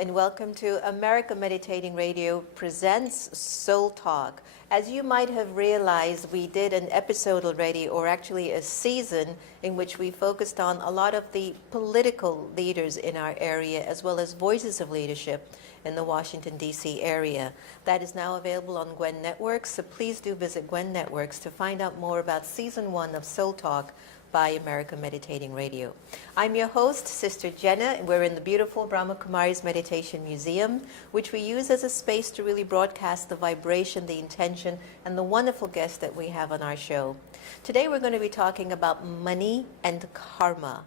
and welcome to America Meditating Radio presents Soul Talk. As you might have realized, we did an episode already, or actually a season, in which we focused on a lot of the political leaders in our area, as well as voices of leadership in the Washington, D.C. area. That is now available on Gwen Networks, so please do visit Gwen Networks to find out more about Season 1 of Soul Talk by America Meditating Radio. I'm your host, Sister Jenna, and we're in the beautiful Brahma Kumari's Meditation Museum, which we use as a space to really broadcast the vibration, the intention, and the wonderful guests that we have on our show. Today we're going to be talking about money and karma,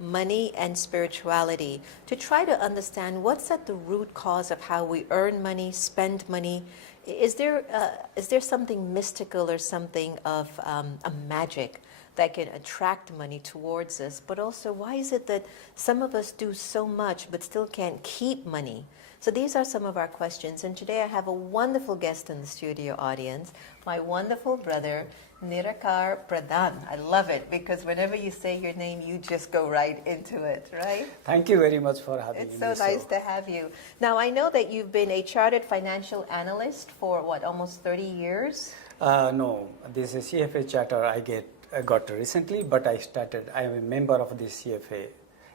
money and spirituality, to try to understand what's at the root cause of how we earn money, spend money. Is there something mystical or something of a magic that can attract money towards us? But also, why is it that some of us do so much but still can't keep money? So these are some of our questions, and today I have a wonderful guest in the studio audience, my wonderful brother, Nirakar Pradhan. I love it, because whenever you say your name, you just go right into it, right? Thank you very much for having me. It's so nice to have you. Now, I know that you've been a chartered financial analyst for, almost 30 years? No, this is CFA charter I got recently, but I am a member of the CFA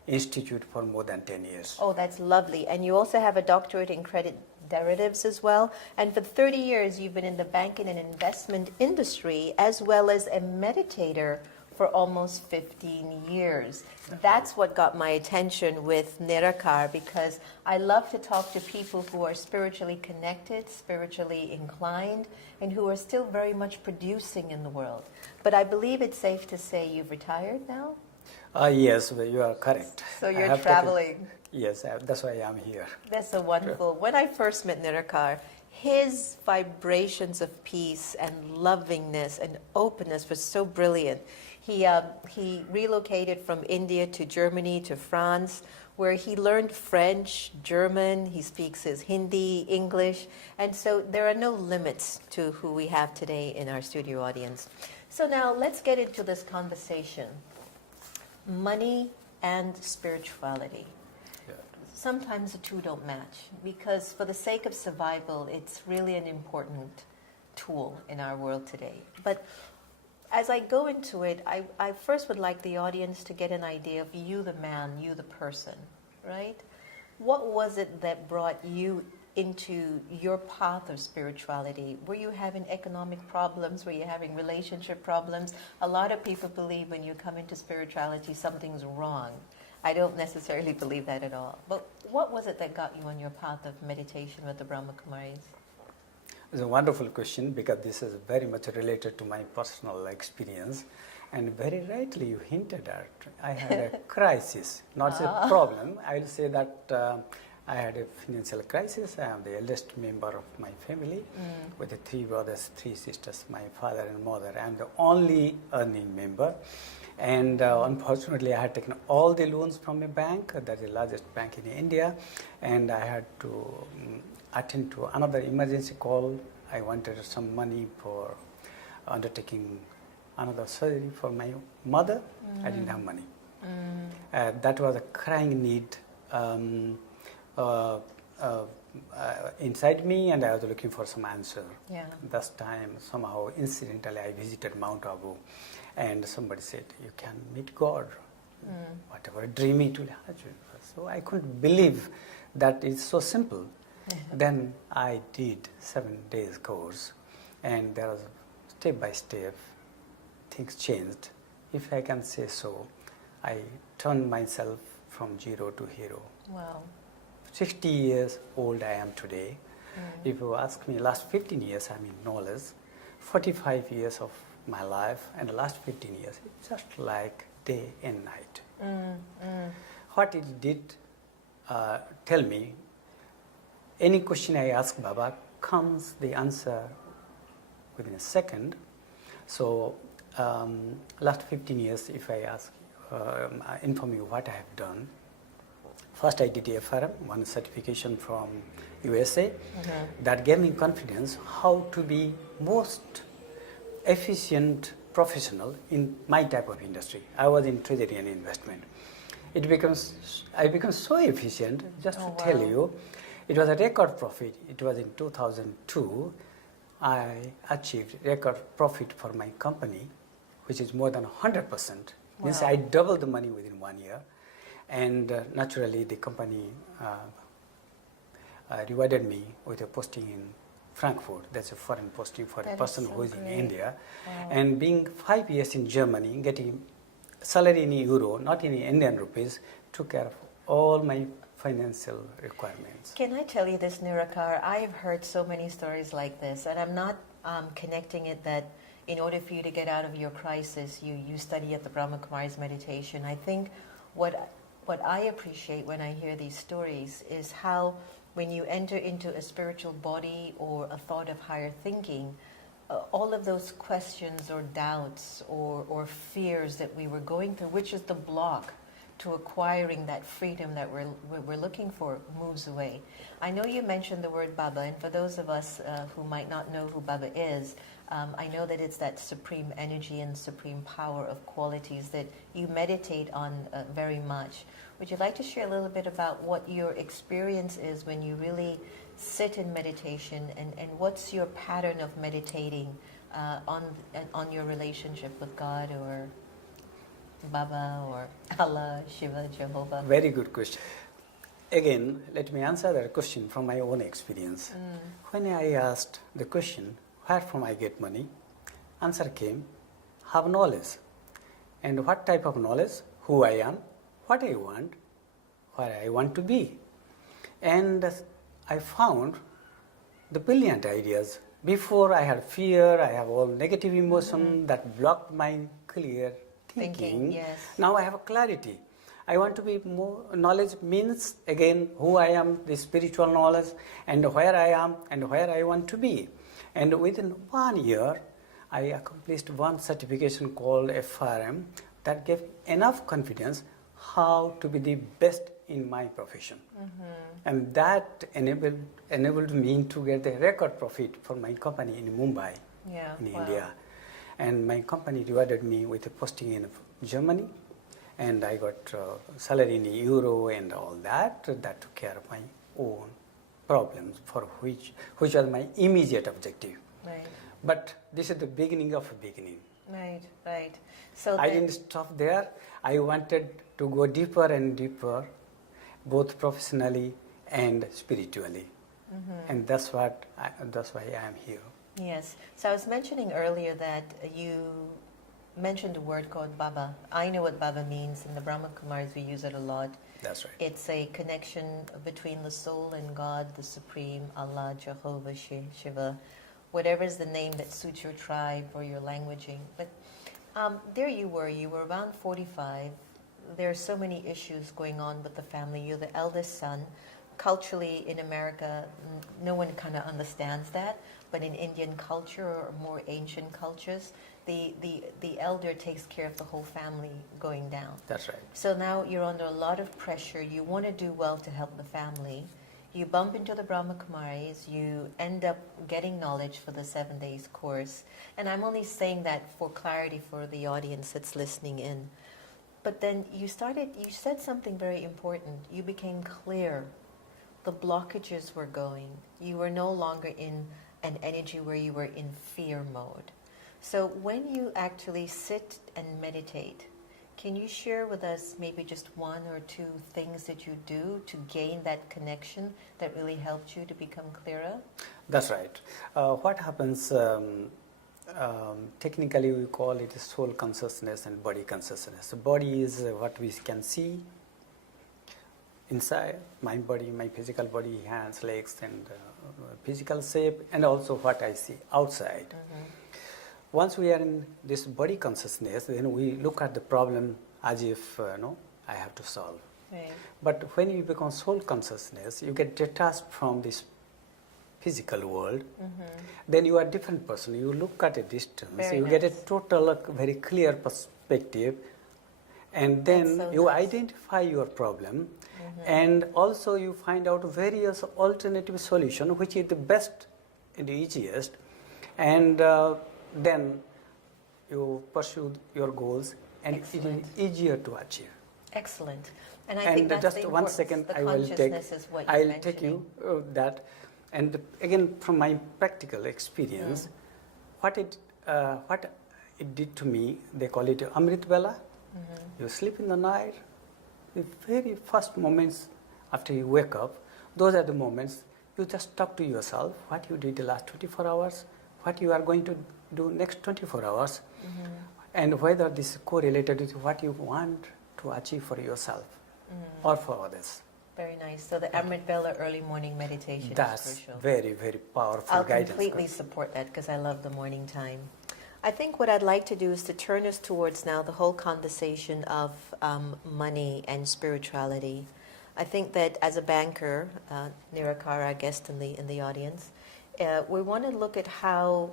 Institute for more than 10 years. Oh, that's lovely. And you also have a doctorate in credit derivatives as well. And for 30 years, you've been in the banking and investment industry, as well as a meditator for almost 15 years. That's what got my attention with Nirakar, because I love to talk to people who are spiritually connected, spiritually inclined, and who are still very much producing in the world. But I believe it's safe to say you've retired now? Yes, you are correct. So you're traveling. Yes, that's why I'm here. That's so wonderful. When I first met Nirakar, his vibrations of peace and lovingness and openness was so brilliant. He relocated from India to Germany to France, where he learned French, German, he speaks his Hindi, English, and so there are no limits to who we have today in our studio audience. So now let's get into this conversation. Money and spirituality. Yeah. Sometimes the two don't match, because for the sake of survival, it's really an important tool in our world today. But as I go into it, I first would like the audience to get an idea of you, the man, you, the person, right? What was it that brought you into your path of spirituality? Were you having economic problems? Were you having relationship problems? A lot of people believe when you come into spirituality, something's wrong. I don't necessarily believe that at all. But what was it that got you on your path of meditation with the Brahma Kumaris? It's a wonderful question, because this is very much related to my personal experience. And very rightly you hinted at, I had a crisis, not a problem. I will say that I had a financial crisis. I am the eldest member of my family, with the 3 brothers, 3 sisters, my father and mother. I am the only earning member. And unfortunately, I had taken all the loans from a bank, that is the largest bank in India, and I had to attend to another emergency call. I wanted some money for undertaking another surgery for my mother. I didn't have money. That was a crying need inside me, and I was looking for some answer. Yeah. This time, somehow, incidentally, I visited Mount Abu, and somebody said, "You can meet God, whatever dream it will have." So I couldn't believe that it's so simple. Then I did 7 days course, and there was step by step, things changed. If I can say so, I turned myself from zero to hero. Wow. 60 years old I am today. If you ask me, last 15 years I'm in knowledge, 45 years of my life, and the last 15 years, it's just like day and night. What it did tell me, any question I ask Baba, comes the answer within a second. So last 15 years, if I ask, inform you what I have done. First I did AFRM, one certification from USA. That gave me confidence how to be most efficient professional in my type of industry. I was in treasury and investment. I become so efficient. Just Oh, to tell wow. you, it was a record profit. It was in 2002. I achieved record profit for my company, which is more than 100%. Means Wow. I doubled the money within 1 year. And naturally, the company rewarded me with a posting in Frankfurt. That's a foreign posting for That a is person so who is in great. India. Wow. And being 5 years in Germany, getting salary in euro, not in Indian rupees, took care of all my financial requirements. Can I tell you this, Nirakar? I have heard so many stories like this, and I'm not connecting it that in order for you to get out of your crisis, you study at the Brahma Kumari's meditation. I think what I appreciate when I hear these stories is how when you enter into a spiritual body or a thought of higher thinking, all of those questions or doubts or fears that we were going through, which is the block to acquiring that freedom that we're looking for, moves away. I know you mentioned the word Baba, and for those of us who might not know who Baba is, I know that it's that supreme energy and supreme power of qualities that you meditate on very much. Would you like to share a little bit about what your experience is when you really sit in meditation, and what's your pattern of meditating on your relationship with God or Baba or Allah, Shiva, Jehovah? Very good question. Again, let me answer that question from my own experience. When I asked the question, where from I get money? Answer came, have knowledge. And what type of knowledge? Who I am, what I want, where I want to be. And I found the brilliant ideas. Before I had fear, I have all negative emotion that blocked my clear thinking. Yes. Now I have a clarity. I want to be more, knowledge means again who I am, the spiritual knowledge, and where I am and where I want to be. And within 1 year, I accomplished one certification called FRM that gave enough confidence how to be the best in my profession. And that enabled me to get a record profit for my company in Mumbai, in India. And my company rewarded me with a posting in Germany, and I got salary in euro and all that. That took care of my own problems, for which was my immediate objective. Right. But this is the beginning of a beginning. Right, right. So I didn't stop there. I wanted to go deeper and deeper, both professionally and spiritually. And that's why I am here. Yes. So I was mentioning earlier that you mentioned a word called Baba. I know what Baba means. In the Brahma Kumaris, we use it a lot. That's right. It's a connection between the soul and God, the Supreme, Allah, Jehovah, Shiva, whatever is the name that suits your tribe or your languaging. But there you were around 45. There are so many issues going on with the family. You're the eldest son. Culturally, in America, no one kind of understands that. But in Indian culture or more ancient cultures, the elder takes care of the whole family going down. That's right. So now you're under a lot of pressure. You want to do well to help the family. You bump into the Brahma Kumaris. You end up getting knowledge for the 7 days course. And I'm only saying that for clarity for the audience that's listening in. But then you said something very important. You became clear. The blockages were going. You were no longer in an energy where you were in fear mode. So when you actually sit and meditate, can you share with us maybe just one or two things that you do to gain that connection that really helped you to become clearer? That's right. What happens, technically we call it soul consciousness and body consciousness. The body is what we can see inside my body, my physical body, hands, legs, and physical shape, and also what I see outside. Once we are in this body consciousness, then we look at the problem as if I have to solve. Right. But when you become soul consciousness, you get detached from this physical world. Then you are a different person. You look at a distance. Very you get a total, very clear perspective, and then That's so you nice. identify your problem, and also you find out various alternative solutions, which is the best and the easiest, and then you pursue your goals, and Excellent. it is easier to achieve. Excellent. And I And think that's just the one importance. second, The I will take. consciousness is what you're I'll mentioning. take you that, and again from my practical experience, what it did to me. They call it Amrit Vela. You sleep in the night. The very first moments after you wake up, those are the moments you just talk to yourself. What you did the last 24 hours, what you are going to do next 24 hours, and whether this is correlated with what you want to achieve for yourself or for others. Very nice. So the Amrit Vela early morning meditation That's is crucial. very, very powerful I'll guidance. completely support that because I love the morning time. I think what I'd like to do is to turn us towards now the whole conversation of money and spirituality. I think that as a banker, Nirakar, our guest in the audience, we want to look at how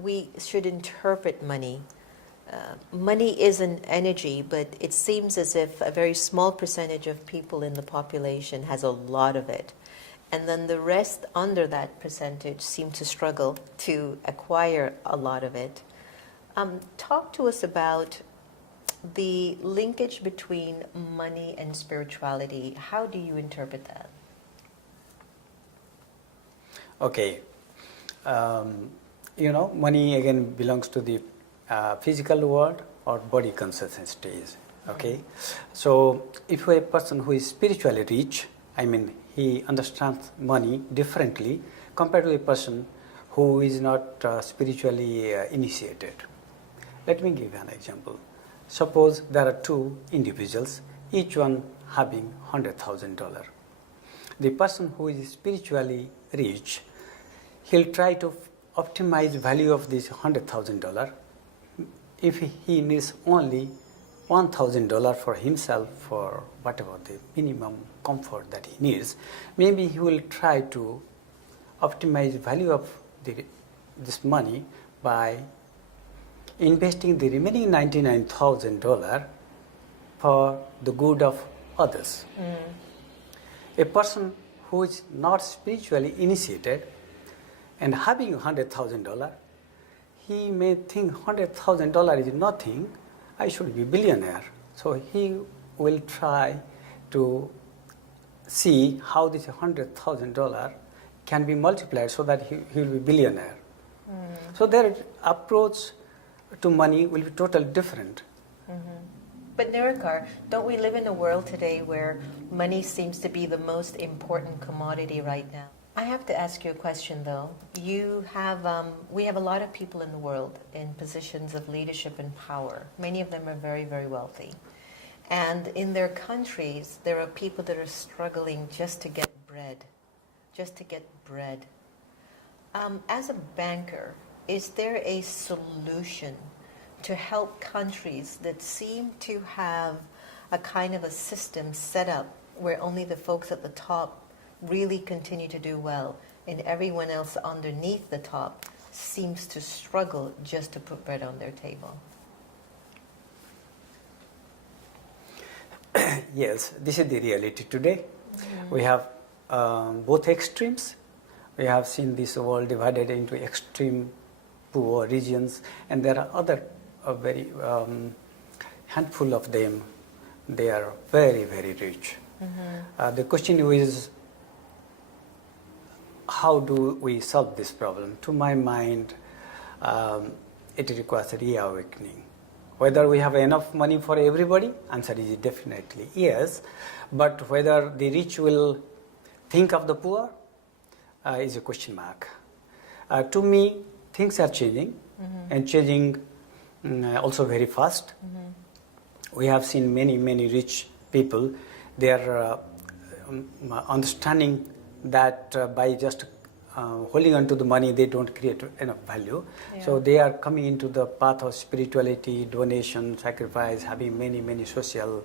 we should interpret money. Money is an energy, but it seems as if a very small percentage of people in the population has a lot of it. And then the rest under that percentage seem to struggle to acquire a lot of it. Talk to us about the linkage between money and spirituality. How do you interpret that? Okay. Money again belongs to the physical world or body consciousness stage. Okay. So if a person who is spiritually rich, I mean, he understands money differently compared to a person who is not spiritually initiated. Let me give you an example. Suppose there are two individuals, each one having $100,000. The person who is spiritually rich, he'll try to optimize value of this $100,000. If he needs only $1,000 for himself, for whatever the minimum comfort that he needs, maybe he will try to optimize value of this money by investing the remaining $99,000 for the good of others. A person who is not spiritually initiated and having $100,000, he may think $100,000 is nothing, I should be billionaire. So he will try to see how this $100,000 can be multiplied so that he will be billionaire. So their approach to money will be totally different. But Nirakar, don't we live in a world today where money seems to be the most important commodity right now? I have to ask you a question though. We have a lot of people in the world in positions of leadership and power. Many of them are very, very wealthy. And in their countries, there are people that are struggling just to get bread. As a banker, is there a solution to help countries that seem to have a kind of a system set up where only the folks at the top really continue to do well and everyone else underneath the top seems to struggle just to put bread on their table? Yes, this is the reality today. We have both extremes. We have seen this world divided into extreme poor regions, and there are other very handful of them. They are very, very rich. The question is, how do we solve this problem? To my mind, it requires a reawakening. Whether we have enough money for everybody, answer is definitely yes. But whether the rich will think of the poor is a question mark. To me, things are changing, and changing also very fast. We have seen many, many rich people. They are understanding that by just holding on to the money, they don't create enough value. Yeah. So they are coming into the path of spirituality, donation, sacrifice, having many, many social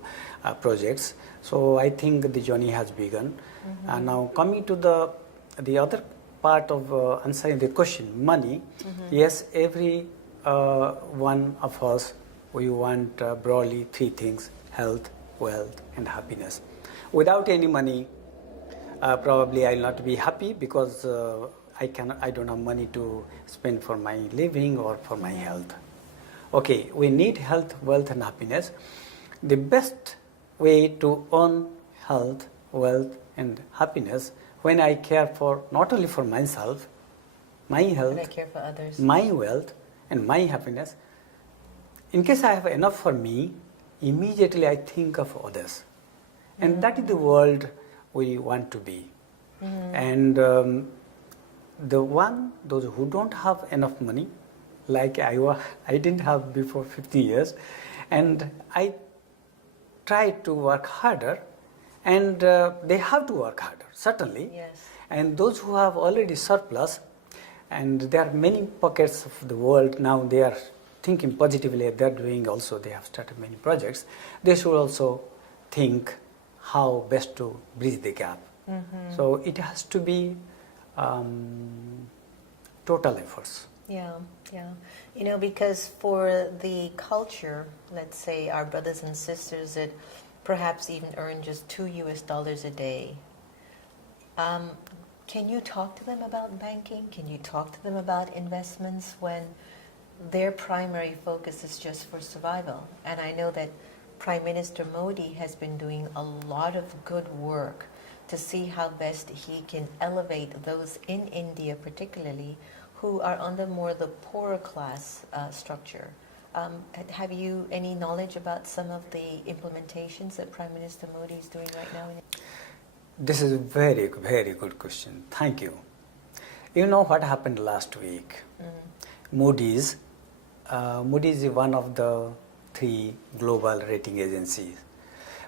projects. So I think the journey has begun. And now coming to the other part of answering the question, money. Yes, every one of us, we want broadly three things: health, wealth, and happiness. Without any money, probably I'll not be happy because I don't have money to spend for my living or for my health. Okay, we need health, wealth, and happiness. The best way to earn health, wealth, and happiness when I care for not only for myself, my health, And I care for others. my wealth, and my happiness. In case I have enough for me, immediately I think of others. And that is the world we want to be. And those who don't have enough money, like I didn't have before 50 years, and I try to work harder, and they have to work harder, certainly. Yes. And those who have already surplus, and there are many pockets of the world now, they are thinking positively, they have started many projects, they should also think how best to bridge the gap. So it has to be total efforts. Yeah, yeah. You know, because for the culture, let's say our brothers and sisters that perhaps even earn just $2 a day, can you talk to them about banking? Can you talk to them about investments when their primary focus is just for survival? And I know that Prime Minister Modi has been doing a lot of good work to see how best he can elevate those in India particularly who are under more the poorer class structure. Have you any knowledge about some of the implementations that Prime Minister Modi is doing right now? This is a very, very good question. Thank you. You know what happened last week? Moody's is one of the 3 global rating agencies.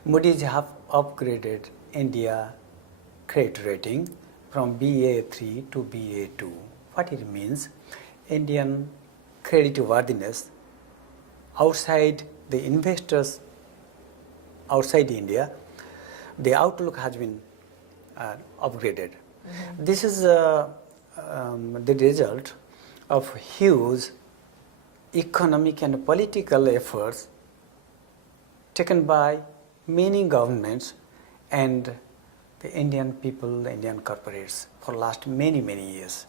Moody's have upgraded India credit rating from Ba3 to Ba2. What it means, Indian credit worthiness outside the investors outside India, the outlook has been upgraded. This is the result of huge economic and political efforts taken by many governments and the Indian people, the Indian corporates for last many, many years.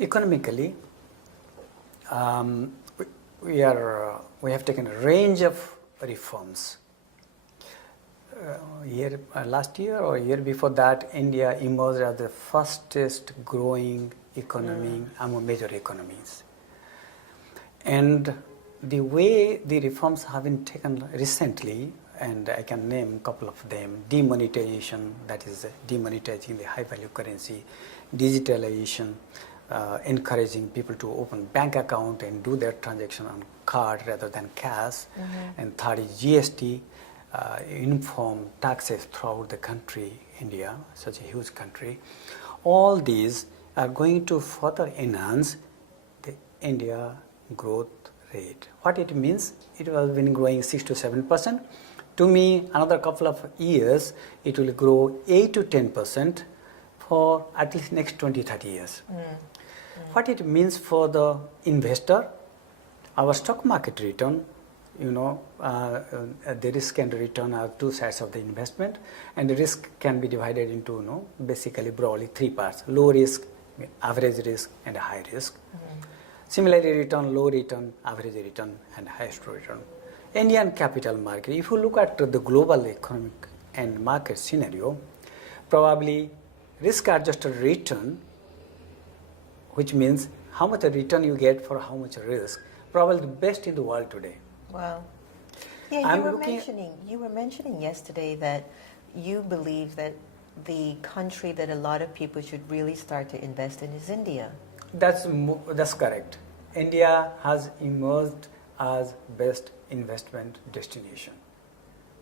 Economically, we have taken a range of reforms. Last year or year before that, India emerged as the fastest growing economy among major economies. And the way the reforms have been taken recently, and I can name a couple of them: demonetization, that is demonetizing the high value currency; digitalization, encouraging people to open bank account and do their transaction on card rather than cash; and third is GST, uniform taxes throughout the country, India, such a huge country. All these are going to further enhance the India growth rate. What it means, it has been growing 6 to 7%. To me, another couple of years, it will grow 8 to 10% for at least next 20-30 years. What it means for the investor, our stock market return, the risk and return are 2 sides of the investment, and the risk can be divided into basically broadly 3 parts: low risk, average risk, and high risk. Similarly, return, low return, average return, and highest return. Indian capital market, if you look at the global economic and market scenario, probably risk adjusted return, which means how much a return you get for how much risk, probably the best in the world today. Wow. Yeah, you were mentioning yesterday that you believe that the country that a lot of people should really start to invest in is India. That's correct. India has emerged as best investment destination.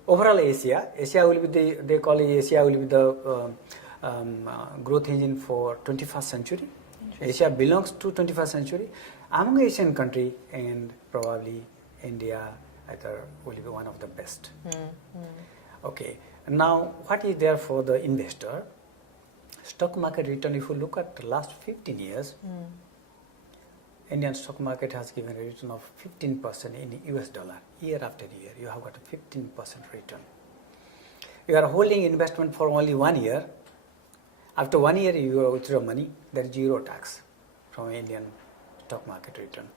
Overall, Asia will be they call it Asia will be the growth engine for 21st century. Asia belongs to 21st century. Among Asian country, and probably India will be one of the best. Okay. Now, what is there for the investor? Stock market return, if you look at the last 15 years, Indian stock market has given a return of 15% in US dollar. Year after year, you have got a 15% return. You are holding investment for only 1 year. After 1 year, you withdraw money, there is 0 tax from Indian stock market return.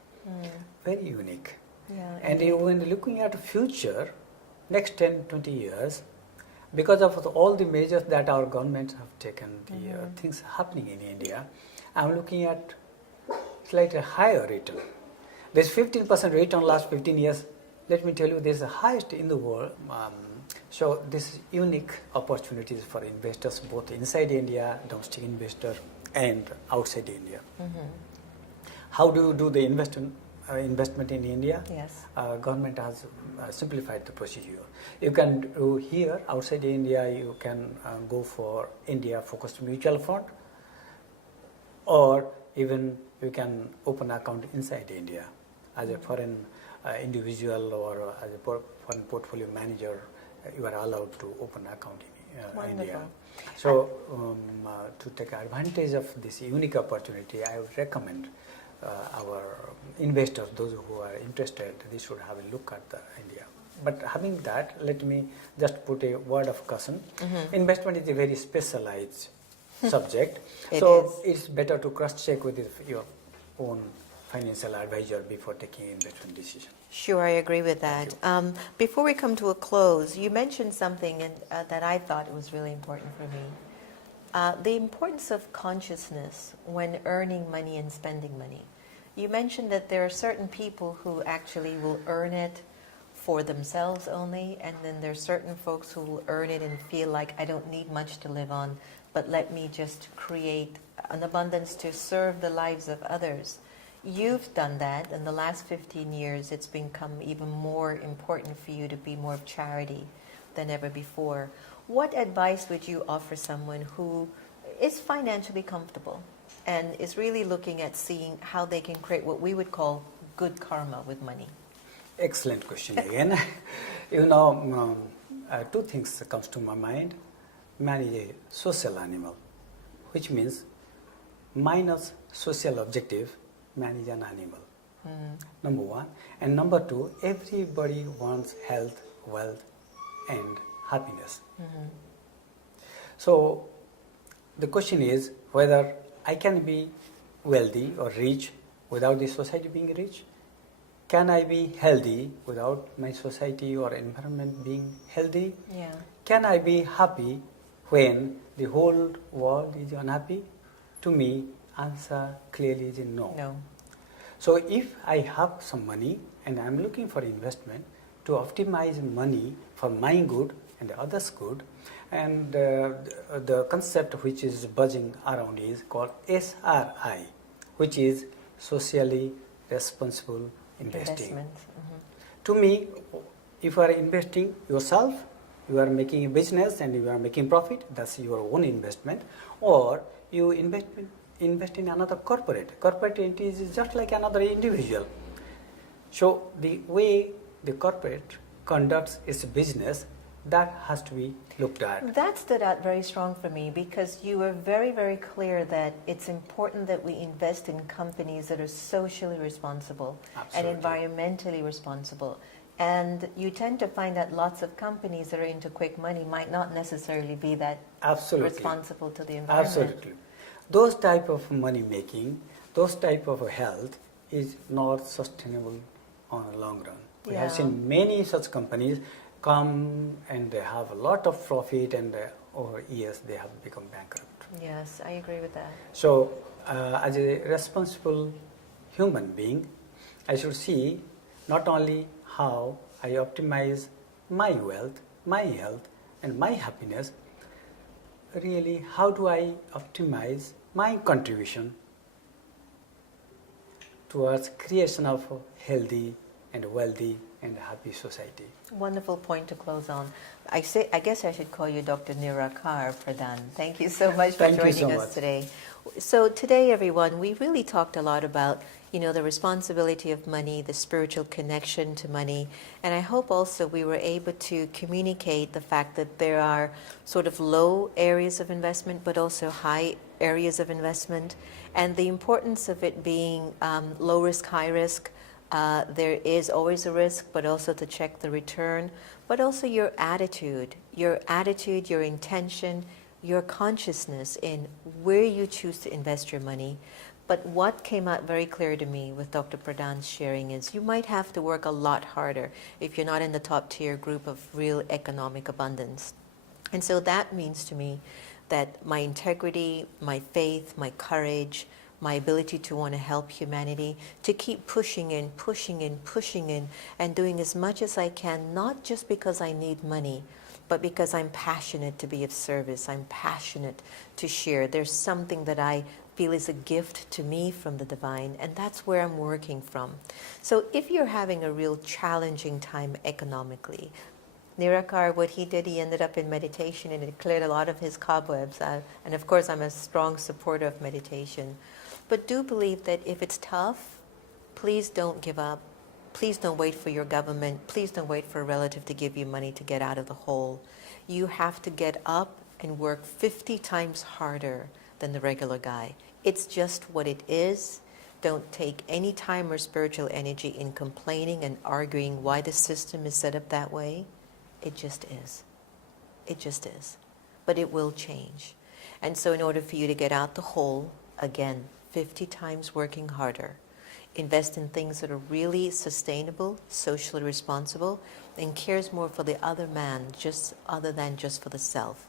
Very unique. Yeah, And indeed. when looking at the future, next 10, 20 years, because of all the measures that our governments have taken, the things happening in India, I'm looking at slightly higher return. There's 15% return last 15 years. Let me tell you, this is the highest in the world. So this is unique opportunities for investors, both inside India, domestic investor, and outside India. How do you do the investment in India? Yes. Government has simplified the procedure. You can do here outside India. You can go for India focused mutual fund, or even you can open account inside India as a foreign individual or as a foreign portfolio manager. You are allowed to open account in India. So to take advantage of this unique opportunity, I would recommend our investors, those who are interested, they should have a look at the India. But having that, let me just put a word of caution. Investment is a very specialized subject, so it's better to cross-check with your own financial advisor before taking investment decision. Sure, I agree with that. Before we come to a close, you mentioned something that I thought was really important for me. The importance of consciousness when earning money and spending money. You mentioned that there are certain people who actually will earn it for themselves only, and then there's certain folks who will earn it and feel like, I don't need much to live on, but let me just create an abundance to serve the lives of others. You've done that. In the last 15 years, it's become even more important for you to be more of charity than ever before. What advice would you offer someone who is financially comfortable and is really looking at seeing how they can create what we would call good karma with money? Excellent question again. You know, two things comes to my mind. Man is a social animal, which means minus social objective, man is an animal. Number one. And number two, everybody wants health, wealth, and happiness. So the question is whether I can be wealthy or rich without the society being rich. Can I be healthy without my society or environment being healthy? Yeah. Can I be happy when the whole world is unhappy? To me, answer clearly is no. No. So if I have some money and I'm looking for investment to optimize money for my good and the others' good, and the concept which is buzzing around is called SRI, which is socially responsible investing. To me, if you are investing yourself, you are making a business and you are making profit, that's your own investment, or you invest in another corporate. Corporate entity is just like another individual. So the way the corporate conducts its business, that has to be looked at. That stood out very strong for me because you were very, very clear that it's important that we invest in companies that are socially responsible and environmentally responsible. And you tend to find that lots of companies that are into quick money might not necessarily be that responsible to the environment. Absolutely. Those type of money making, those type of health is not sustainable on a long run. We have seen many such companies come and they have a lot of profit and over years they have become bankrupt. Yes, I agree with that. So as a responsible human being, I should see not only how I optimize my wealth, my health and my happiness, really how do I optimize my contribution towards creation of a healthy and wealthy and happy society. Wonderful point to close on. I guess I should call you Dr. Nirakar Pradhan. Thank you so much for joining us today. So today, everyone, we really talked a lot about, the responsibility of money, the spiritual connection to money, and I hope also we were able to communicate the fact that there are sort of low areas of investment, but also high areas of investment, and the importance of it being low risk, high risk. There is always a risk, but also to check the return, but also your attitude, your intention, your consciousness in where you choose to invest your money. But what came out very clear to me with Dr. Pradhan's sharing is you might have to work a lot harder if you're not in the top tier group of real economic abundance. And so that means to me that my integrity, my faith, my courage, my ability to want to help humanity, to keep pushing in, pushing in, pushing in, and doing as much as I can, not just because I need money, but because I'm passionate to be of service. I'm passionate to share. There's something that I feel is a gift to me from the divine, and that's where I'm working from. So if you're having a real challenging time economically, Nirakar, what he did, he ended up in meditation and it cleared a lot of his cobwebs. And of course, I'm a strong supporter of meditation. But do believe that if it's tough, please don't give up. Please don't wait for your government. Please don't wait for a relative to give you money to get out of the hole. You have to get up and work 50 times harder than the regular guy. It's just what it is. Don't take any time or spiritual energy in complaining and arguing why the system is set up that way. It just is. It just is. But it will change. And so in order for you to get out the hole, again, 50 times working harder, invest in things that are really sustainable, socially responsible, and cares more for the other man, just other than just for the self.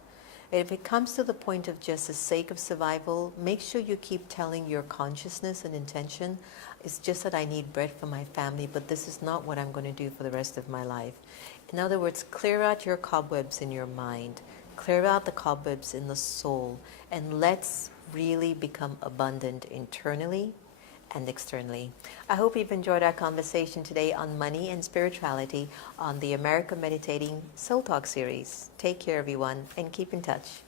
And if it comes to the point of just the sake of survival, make sure you keep telling your consciousness and intention, it's just that I need bread for my family, but this is not what I'm going to do for the rest of my life. In other words, clear out your cobwebs in your mind, clear out the cobwebs in the soul, and let's really become abundant internally and externally. I hope you've enjoyed our conversation today on money and spirituality on the America Meditating Soul Talk series. Take care, everyone, and keep in touch.